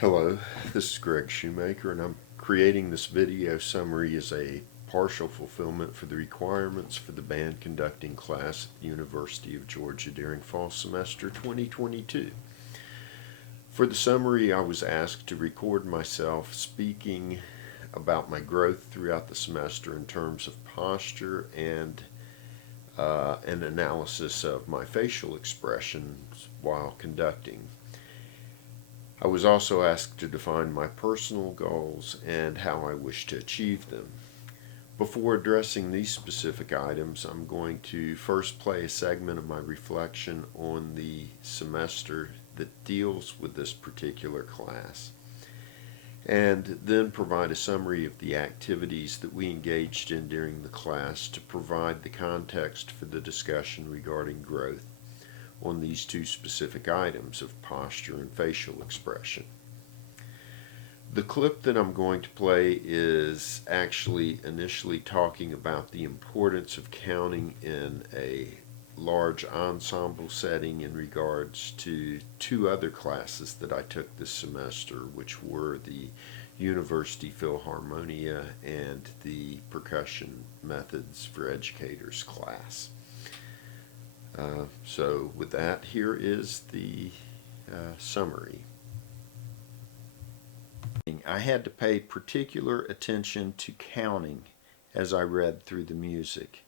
Hello, this is Greg Shoemaker, and I'm creating this video summary as a partial fulfillment for the requirements for the band conducting class at the University of Georgia during fall semester 2022. For the summary, I was asked to record myself speaking about my growth throughout the semester in terms of posture and an analysis of my facial expressions while conducting. I was also asked to define my personal goals and how I wish to achieve them. Before addressing these specific items, I'm going to first play a segment of my reflection on the semester that deals with this particular class, and then provide a summary of the activities that we engaged in during the class to provide the context for the discussion regarding growth on these two specific items of posture and facial expression. The clip that I'm going to play is actually initially talking about the importance of counting in a large ensemble setting in regards to two other classes that I took this semester, which were the University Philharmonia and the Percussion Methods for Educators class. So with that, here is the summary. I had to pay particular attention to counting as I read through the music.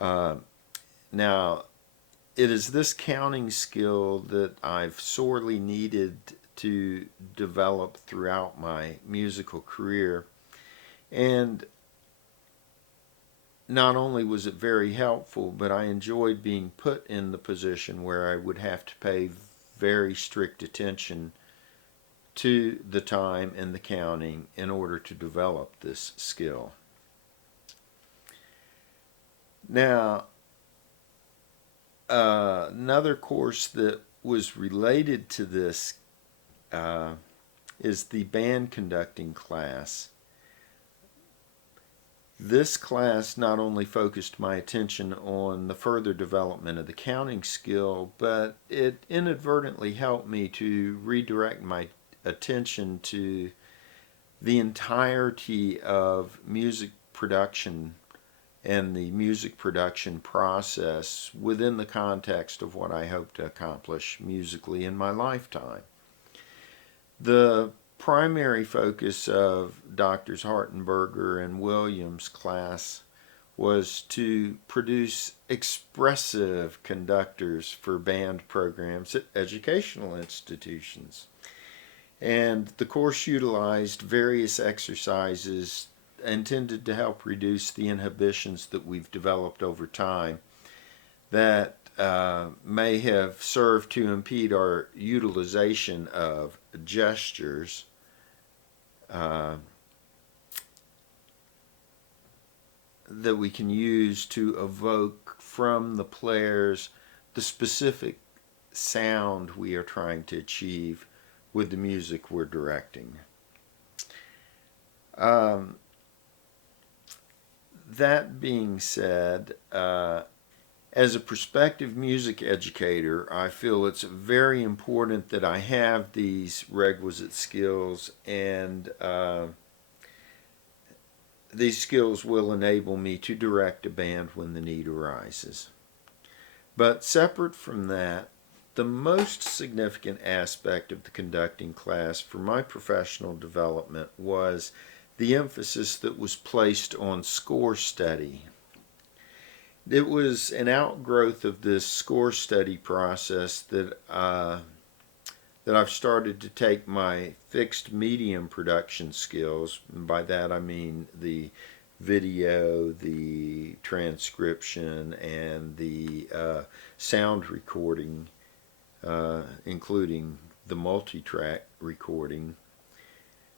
Now, it is this counting skill that I've sorely needed to develop throughout my musical career, and not only was it very helpful, but I enjoyed being put in the position where I would have to pay very strict attention to the time and the counting in order to develop this skill. Now, another course that was related to this is the band conducting class. This class not only focused my attention on the further development of the counting skill, but it inadvertently helped me to redirect my attention to the entirety of music production and the music production process within the context of what I hope to accomplish musically in my lifetime. The primary focus of Drs. Hartenberger and Williams class was to produce expressive conductors for band programs at educational institutions. And the course utilized various exercises intended to help reduce the inhibitions that we've developed over time that may have served to impede our utilization of gestures that we can use to evoke from the players the specific sound we are trying to achieve with the music we're directing. That being said, as a prospective music educator, I feel it's very important that I have these requisite skills, and these skills will enable me to direct a band when the need arises. But separate from that, the most significant aspect of the conducting class for my professional development was the emphasis that was placed on score study. It was an outgrowth of this score study process that I've started to take my fixed medium production skills, and by that I mean the video, the transcription, and the sound recording, including the multi-track recording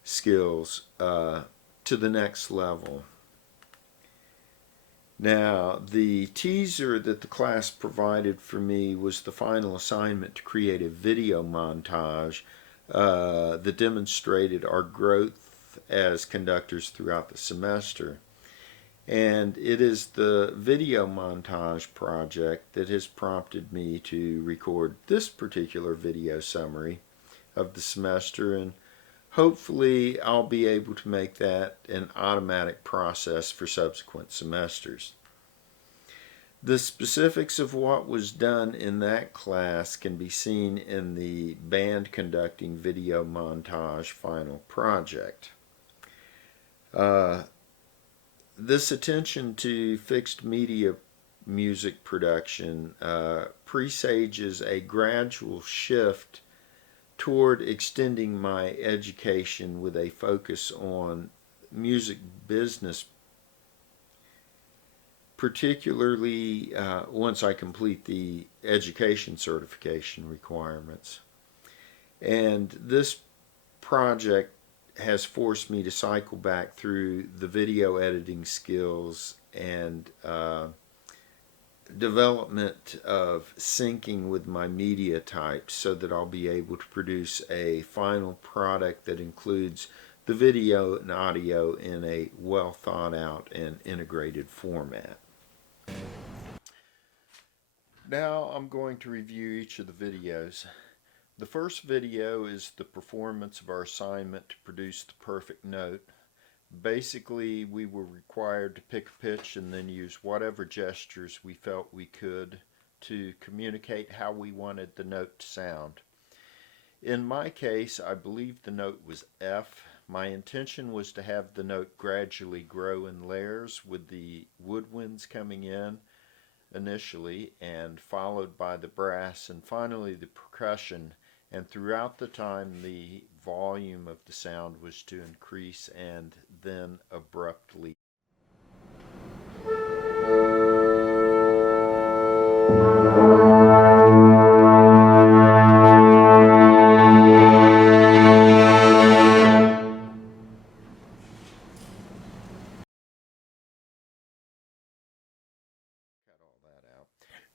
skills, to the next level. Now, the teaser that the class provided for me was the final assignment to create a video montage that demonstrated our growth as conductors throughout the semester. And it is the video montage project that has prompted me to record this particular video summary of the semester, and hopefully I'll be able to make that an automatic process for subsequent semesters. The specifics of what was done in that class can be seen in the band conducting video montage final project. This attention to fixed media music production presages a gradual shift toward extending my education with a focus on music business, particularly once I complete the education certification requirements. And this project has forced me to cycle back through the video editing skills and development of syncing with my media types so that I'll be able to produce a final product that includes the video and audio in a well thought out and integrated format. Now I'm going to review each of the videos. The first video is the performance of our assignment to produce the perfect note. Basically, we were required to pick a pitch and then use whatever gestures we felt we could to communicate how we wanted the note to sound. In my case, I believe the note was F. My intention was to have the note gradually grow in layers, with the woodwinds coming in initially and followed by the brass and finally the percussion, and throughout the time the volume of the sound was to increase and then abruptly.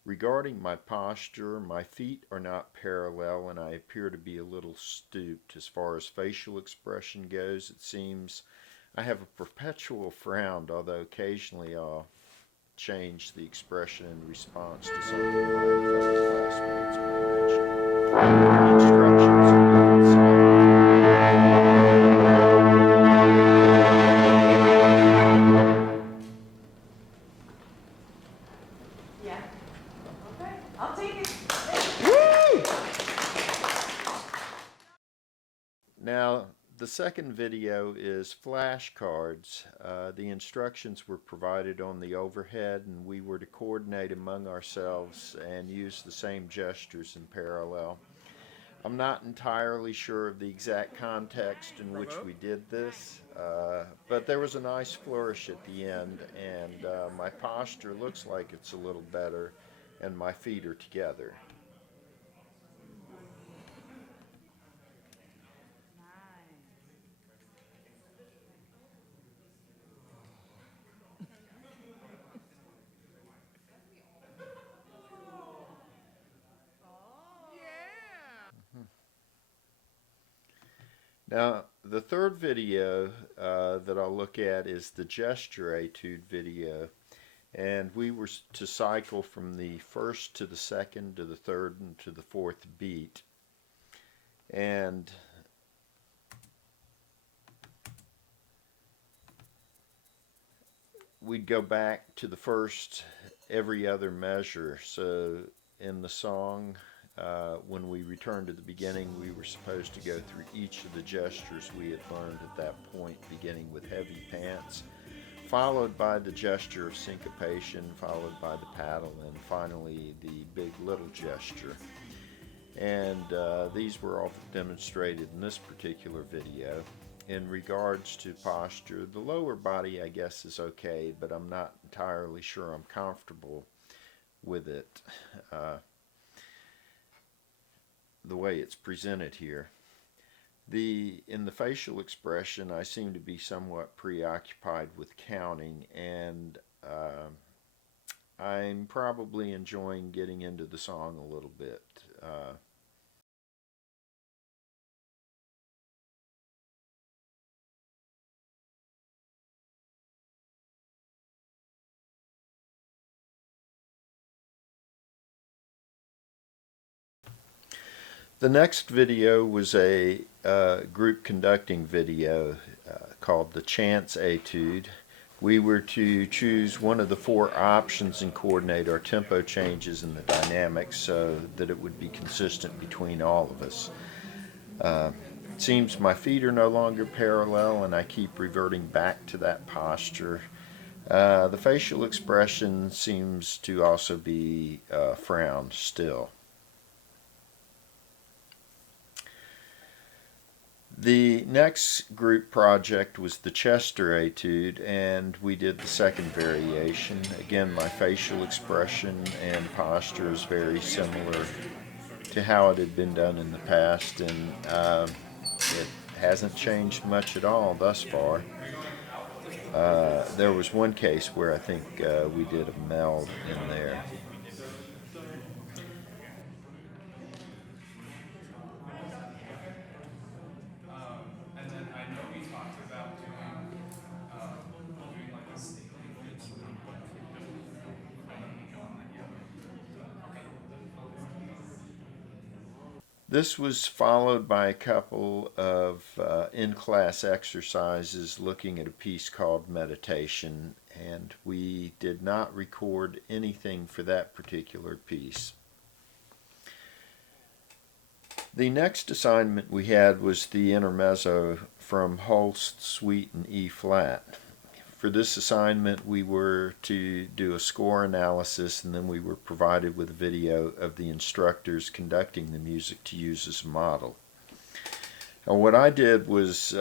Regarding my posture, my feet are not parallel and I appear to be a little stooped. As far as facial expression goes, it seems I have a perpetual frown, although occasionally I'll change the expression in response to something my fellow classmates will mention. The instructions are given Now, the second video is flashcards. The instructions were provided on the overhead and we were to coordinate among ourselves and use the same gestures in parallel. I'm not entirely sure of the exact context in which we did this, but there was a nice flourish at the end, and my posture looks like it's a little better and my feet are together. Now, the third video that I'll look at is the gesture etude video, and we were to cycle from the first to the second to the third and to the fourth beat. And we'd go back to the first every other measure. So in the song, when we returned to the beginning, we were supposed to go through each of the gestures we had learned at that point, beginning with heavy pants, followed by the gesture of syncopation, followed by the paddle, and finally the big little gesture. And these were all demonstrated in this particular video. In regards to posture, the lower body I guess is okay, but I'm not entirely sure I'm comfortable with it the way it's presented here. In the facial expression, I seem to be somewhat preoccupied with counting, and I'm probably enjoying getting into the song a little bit. The next video was a group conducting video called the Chance Etude. We were to choose one of the four options and coordinate our tempo changes and the dynamics so that it would be consistent between all of us. It seems my feet are no longer parallel and I keep reverting back to that posture. The facial expression seems to also be frowned still. The next group project was the Chester Etude, and we did the second variation. Again, my facial expression and posture is very similar to how it had been done in the past, and it hasn't changed much at all thus far. There was one case where I think we did a meld in there. This was followed by a couple of in-class exercises looking at a piece called Meditation, and we did not record anything for that particular piece. The next assignment we had was the intermezzo from Holst's Suite in E flat. For this assignment we were to do a score analysis, and then we were provided with a video of the instructors conducting the music to use as a model. Now, what I did was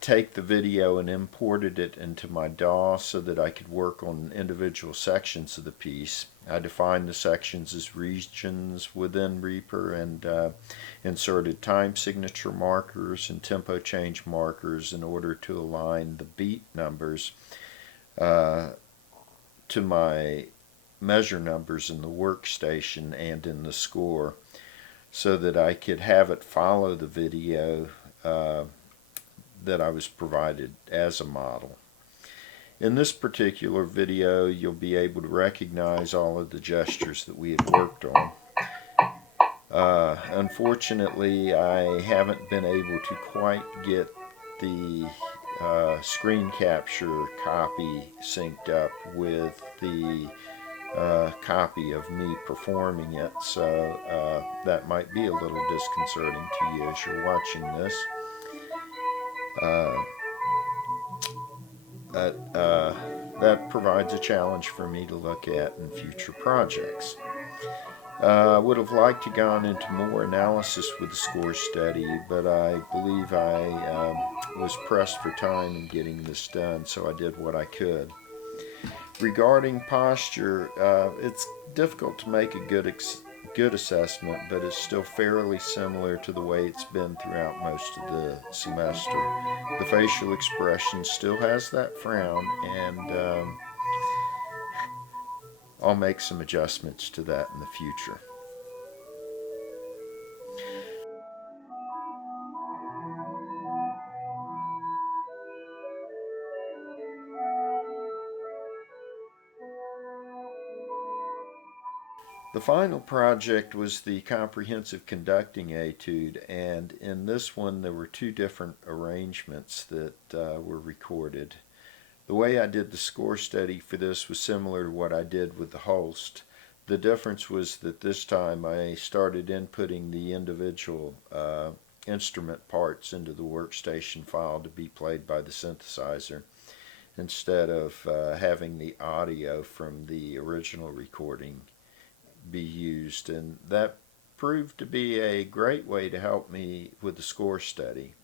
take the video and imported it into my DAW so that I could work on individual sections of the piece. I defined the sections as regions within Reaper and inserted time signature markers and tempo change markers in order to align the beat numbers to my measure numbers in the workstation and in the score, so that I could have it follow the video that I was provided as a model. In this particular video, you'll be able to recognize all of the gestures that we had worked on. Unfortunately, I haven't been able to quite get the screen capture copy synced up with the copy of me performing it, so that might be a little disconcerting to you as you're watching this. That provides a challenge for me to look at in future projects. I would have liked to gone into more analysis with the score study, but I believe I was pressed for time in getting this done, so I did what I could. Regarding posture, it's difficult to make a good assessment, but it's still fairly similar to the way it's been throughout most of the semester. The facial expression still has that frown, and I'll make some adjustments to that in the future. The final project was the comprehensive conducting etude, and in this one there were two different arrangements that were recorded. The way I did the score study for this was similar to what I did with the Holst. The difference was that this time I started inputting the individual instrument parts into the workstation file to be played by the synthesizer, instead of having the audio from the original recording be used, and that proved to be a great way to help me with the score study.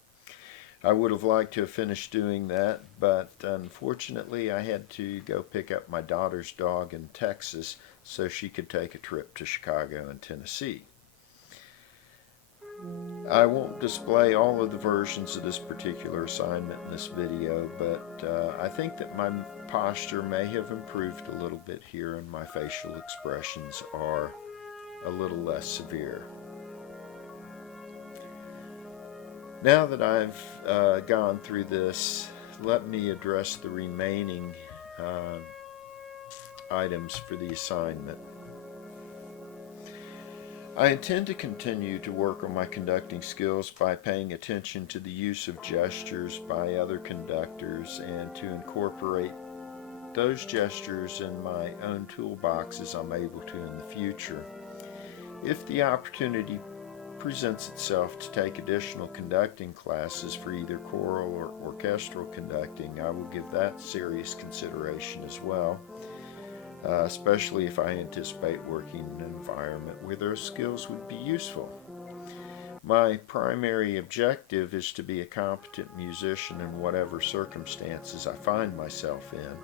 I would have liked to have finished doing that, but unfortunately I had to go pick up my daughter's dog in Texas so she could take a trip to Chicago and Tennessee. I won't display all of the versions of this particular assignment in this video, but I think that my posture may have improved a little bit here and my facial expressions are a little less severe. Now that I've gone through this, let me address the remaining items for the assignment. I intend to continue to work on my conducting skills by paying attention to the use of gestures by other conductors and to incorporate those gestures in my own toolbox as I'm able to in the future. If the opportunity presents itself to take additional conducting classes for either choral or orchestral conducting, I will give that serious consideration as well, especially if I anticipate working in an environment where those skills would be useful. My primary objective is to be a competent musician in whatever circumstances I find myself in.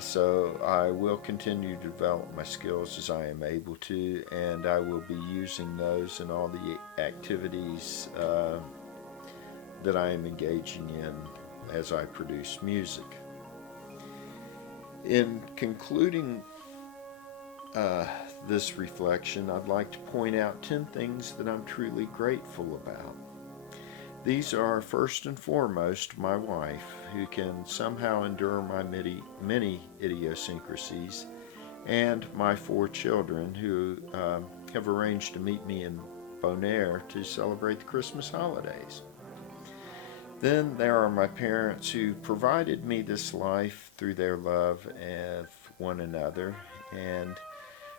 So I will continue to develop my skills as I am able to, and I will be using those in all the activities that I am engaging in as I produce music. In concluding this reflection, I'd like to point out 10 things that I'm truly grateful about. These are first and foremost my wife, who can somehow endure my many idiosyncrasies, and my 4 children, who have arranged to meet me in Bonaire to celebrate the Christmas holidays. Then there are my parents, who provided me this life through their love of one another. And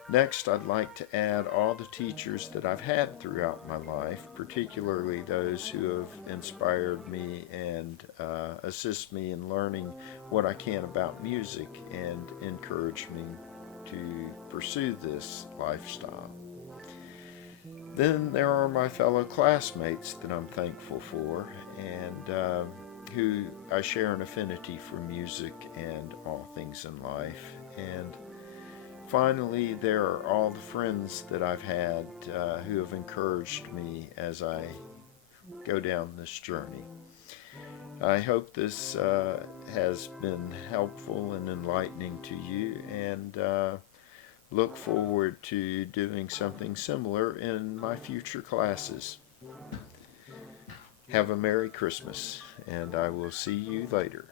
next, I'd like to add all the teachers that I've had throughout my life, particularly those who have inspired me and assist me in learning what I can about music and encourage me to pursue this lifestyle. Then there are my fellow classmates that I'm thankful for and who I share an affinity for music and all things in life. And finally, there are all the friends that I've had who have encouraged me as I go down this journey. I hope this has been helpful and enlightening to you, and look forward to doing something similar in my future classes. Have a Merry Christmas, and I will see you later.